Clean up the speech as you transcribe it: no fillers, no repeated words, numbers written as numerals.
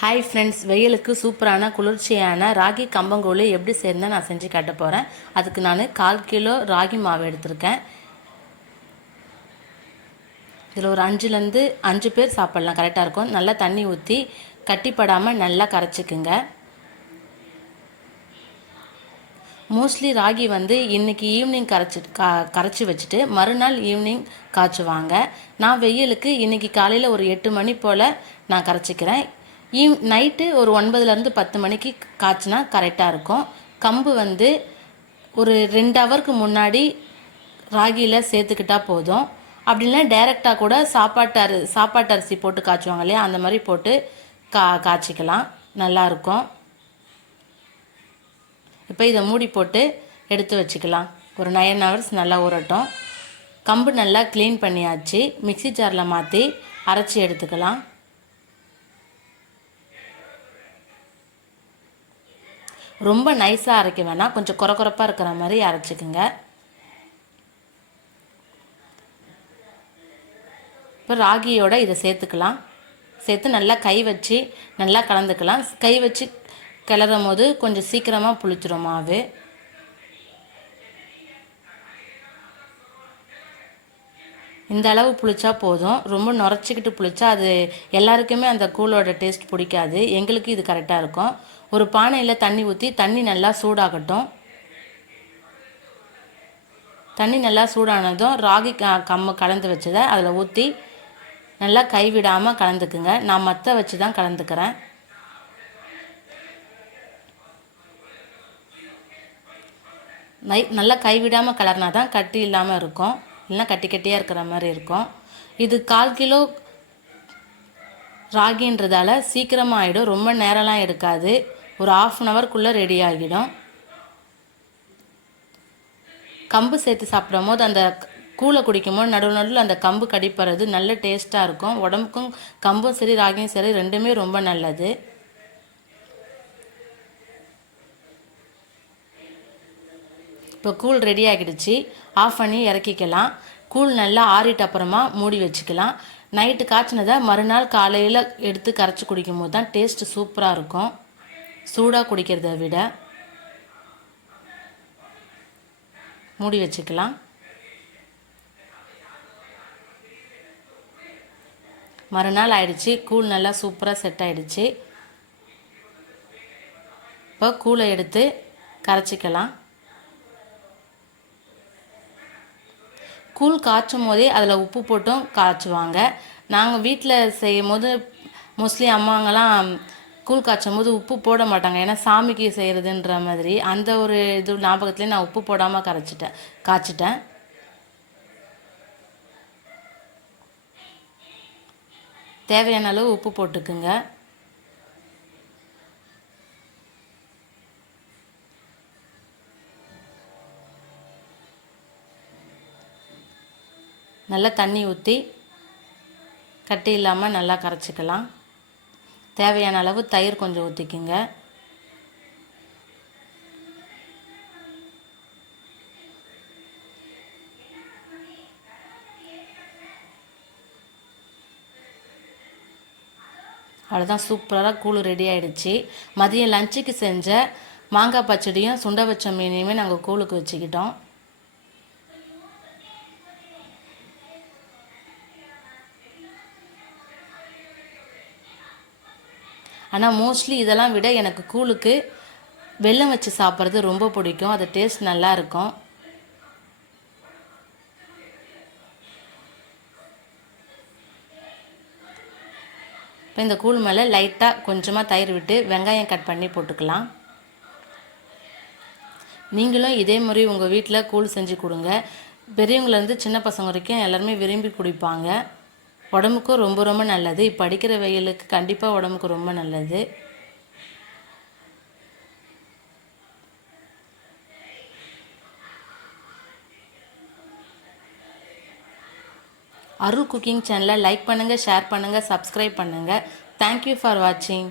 Hi friends, வெயிலுக்கு சூப்பரான குளிர்ச்சியான ராகி கம்பங்கூழ் எப்படி செய்யணும்னு நான் செஞ்சு காட்ட போகிறேன். அதுக்கு நான் 1/4 கிலோ ராகி மாவு எடுத்திருக்கேன். இதில் ஒரு 5லேருந்து 5 பேர் சாப்பிட்லாம், கரெக்டாக இருக்கும். நல்லா தண்ணி ஊற்றி கட்டிப்படாமல் நல்லா கரைச்சிக்குங்க. மோஸ்ட்லி ராகி இன்றைக்கி ஈவினிங் கரைச்சி வச்சுட்டு மறுநாள் ஈவினிங் காய்ச்சுவாங்க. நான் வெயிலுக்கு இன்றைக்கி காலையில் ஒரு 8 மணி போல் நான் கரைச்சிக்கிறேன். நைட்டு ஒரு 9லேருந்து 10 மணிக்கு காய்ச்சினா கரெக்டாக இருக்கும். கம்பு ஒரு 2 ஹவருக்கு முன்னாடி ராகியில் சேர்த்துக்கிட்டால் போதும். அப்படின்னா டைரெக்டாக கூட சாப்பாட்டு அரிசி போட்டு காய்ச்சுவாங்க இல்லையா, அந்த மாதிரி போட்டு காய்ச்சிக்கலாம், நல்லாயிருக்கும். இப்போ இதை மூடி போட்டு எடுத்து வச்சுக்கலாம். ஒரு 9 ஹவர்ஸ் நல்லா ஊறட்டும். கம்பு நல்லா க்ளீன் பண்ணியாச்சு. மிக்சி ஜாரில் மாற்றி அரைச்சி எடுத்துக்கலாம். ரொம்ப நைஸாக அரைக்க வேணாம், கொஞ்சம் குறப்பாக இருக்கிற மாதிரி அரைச்சிக்குங்க. இப்போ ராகியோட இதை சேர்த்துக்கலாம். சேர்த்து நல்லா கை வச்சு நல்லா கலந்துக்கலாம். கை வச்சு கிளறும் போது கொஞ்சம் சீக்கிரமாக புளிச்சிரும் மாவு. இந்த அளவு புளிச்சா போதும். ரொம்ப நுரைச்சிக்கிட்டு புளிச்சா அது எல்லாருக்குமே அந்த கூழோட டேஸ்ட் பிடிக்காது. எங்களுக்கு இது கரெக்டாக இருக்கும். ஒரு பானையில் தண்ணி ஊற்றி தண்ணி நல்லா சூடாகட்டும். தண்ணி நல்லா சூடானதும் ராகி கம்பு கலந்து வச்சதை அதில் ஊற்றி நல்லா கைவிடாமல் கலந்துக்குங்க. நான் மற்ற வச்சு தான் கலந்துக்கிறேன். நல்லா கைவிடாமல் கலர்னா தான் கட்டி இல்லாமல் இருக்கும், இல்லைன்னா கட்டி கட்டியாக இருக்கிற மாதிரி இருக்கும். இது 1/4 கிலோ ராகின்றதால சீக்கிரமாக ஆகிடும், ரொம்ப நேரம்லாம் எடுக்காது. ஒரு 1/2 ஹவர்க்குள்ளே ரெடி ஆகிடும். கம்பு சேர்த்து சாப்பிடும் போது அந்த கூழை குடிக்கும் போது நடுவில் அந்த கம்பு கடிப்படுறது நல்ல டேஸ்ட்டாக இருக்கும். உடம்புக்கும் கம்பும் சரி ராகியும் சரி ரெண்டுமே ரொம்ப நல்லது. இப்போ கூழ் ரெடி ஆகிடுச்சு. ஆஃப் பண்ணி இறக்கிக்கலாம். கூழ் நல்லா ஆறிட்ட அப்புறமா மூடி வச்சுக்கலாம். நைட்டு காய்ச்சினதை மறுநாள் காலையில் எடுத்து கரைச்சி குடிக்கும் போது தான் டேஸ்ட்டு சூப்பராக இருக்கும், சூடாக குடிக்கிறத விட. மூடி வச்சுக்கலாம். மறுநாள் ஆயிடுச்சு. கூழ் நல்லா சூப்பராக செட் ஆகிடுச்சு. இப்போ கூழை எடுத்து கரைச்சிக்கலாம். கூழ் காய்ச்சும் போதே அதில் உப்பு போட்டும் காய்ச்சுவாங்க. நாங்கள் வீட்டில் செய்யும் போது மோஸ்ட்லி அம்மாங்கெல்லாம் கூழ் காய்ச்சும் போது உப்பு போட மாட்டாங்க, ஏன்னா சாமிக்கு செய்கிறதுன்ற மாதிரி. அந்த ஒரு இது ஞாபகத்துலேயே நான் உப்பு போடாமல் காய்ச்சிட்டேன். தேவையான அளவு உப்பு போட்டுக்குங்க. நல்லா தண்ணி ஊற்றி கட்டி இல்லாமல் நல்லா கரைச்சிக்கலாம். தேவையான அளவு தயிர் கொஞ்சம் ஊற்றிக்குங்க. அவ்வளோதான், சூப்பராக கூழ் ரெடி ஆகிடுச்சு. மதியம் லஞ்சுக்கு செஞ்ச மாங்காய் பச்சடியும் சுண்டை வச்ச மீனையுமே நாங்கள் கூழுக்கு வச்சுக்கிட்டோம். ஆனால் மோஸ்ட்லி இதெல்லாம் விட எனக்கு கூழுக்கு வெல்லம் வச்சு சாப்பிட்றது ரொம்ப பிடிக்கும். அது டேஸ்ட் நல்லா இருக்கும். இப்போ இந்த கூழ் மேலே லைட்டாக கொஞ்சமாக தயிர் விட்டு வெங்காயம் கட் பண்ணி போட்டுக்கலாம். நீங்களும் இதே மாதிரி உங்கள் வீட்டில் கூழ் செஞ்சு கொடுங்க. பெரியவங்கலேருந்து சின்ன பசங்க வரைக்கும் எல்லாருமே விரும்பி குடிப்பாங்க. உடம்புக்கும் ரொம்ப ரொம்ப நல்லது. இப்போ அடிக்கிற வெயிலுக்கு கண்டிப்பாக உடம்புக்கு ரொம்ப நல்லது. அருள் குக்கிங் சேனலை லைக் பண்ணுங்கள், ஷேர் பண்ணுங்கள், சப்ஸ்கிரைப் பண்ணுங்கள். தேங்க்யூ ஃபார் வாட்சிங்.